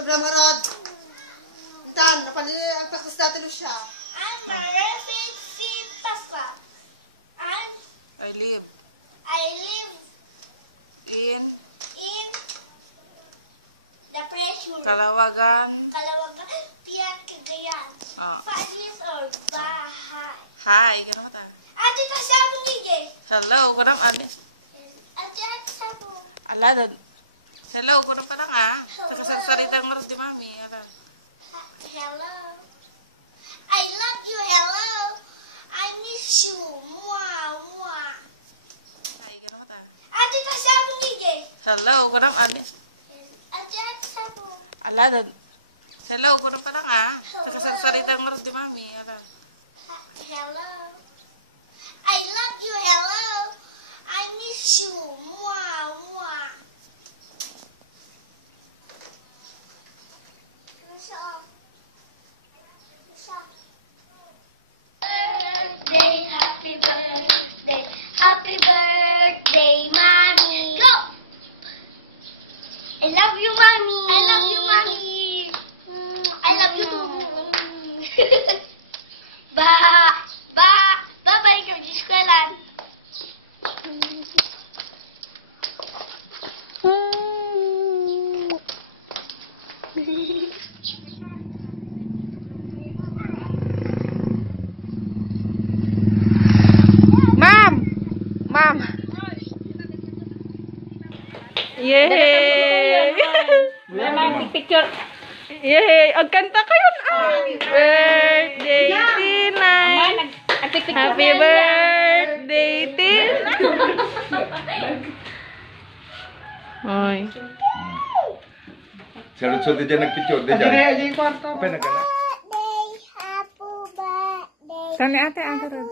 problema rod. Dan, napalili ang practice natin siya. I'm a refugee pasta. I live in the pressure. Kalawagan. Tiyak Cagayan. 5 years old. Bahay. Hi, gano'n ka ta? Ate, kasama ngige. Hello, kunam ate. Ate, kasama. Ala, doon. Hello, kunam ka na nga. Salitang maras di mami. Ala. Hello. I love you. Hello. I miss you. Mwah, mwah. Hi, gano'n ka ta? Ate, kasama ngige. Hello, kunam ate. Ate, kasama. Ala, doon. Hello, kunam ka na nga. Salitang maras di mami. Ala. Hello. I love you. Hello. I miss you. Mwah, mwah. Birthday, happy birthday, happy birthday, mommy. Go. I love you, mommy. I love you, mommy. I love you too. Babalik kami sa eskwelahan. Ma'am! Yay! Picture. Yay! Ang kanta kayo! Happy birthday, Tinay! Happy birthday, Tinay! Oy. Salud-salud dia nagpicture dia. Aja yung kwarto. Apa yang nagana? Kani ate, ate rin.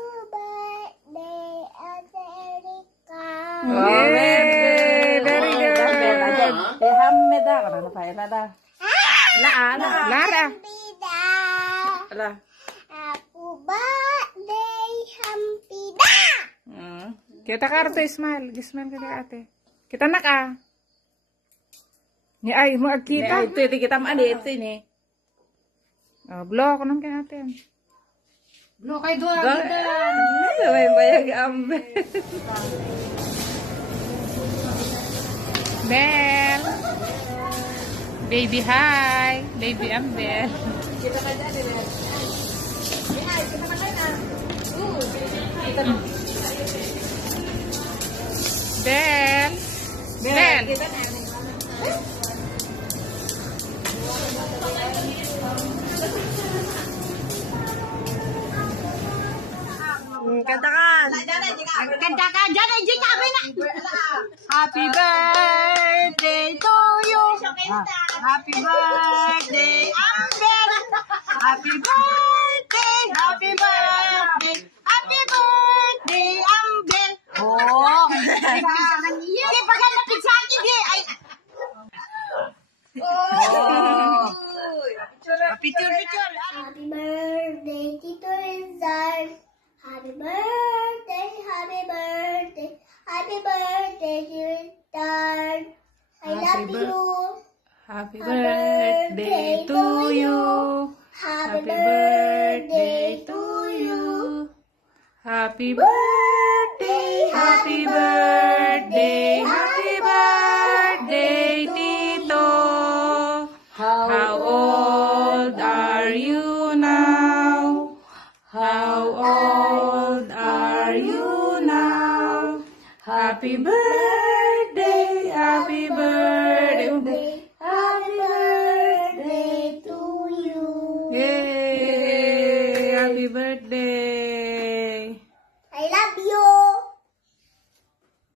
Yay! Very good! Hamida karena pa ila Lara. Ala. Happy birthday, Hampida. Kita karto smile. Smile ka ate. Kita nak ah. Ni ay mo kita. Itu kita malit ini. Blow ko nang kay ate. Blow kay doon. Sabay bayag ambe. Bell. Baby hi. Baby Ambel. Kita ka dyan nila. Ay, kita ka dyan Bell. Bell. Katakan. Katakan jangan jika na. Happy birthday to you. Happy birthday, Ambel. Happy birthday, happy birthday, happy birthday, Ambel. Oh, di pagkalapit sa akin di ay. Oh, picture. Happy birthday, Tito Rizal. Happy birthday, happy birthday, happy birthday, Rizal. I love you. Happy birthday to you. Happy birthday to you. Happy birthday, happy birthday, happy birthday, Tito. How old are you now? How old are you now? Happy birthday.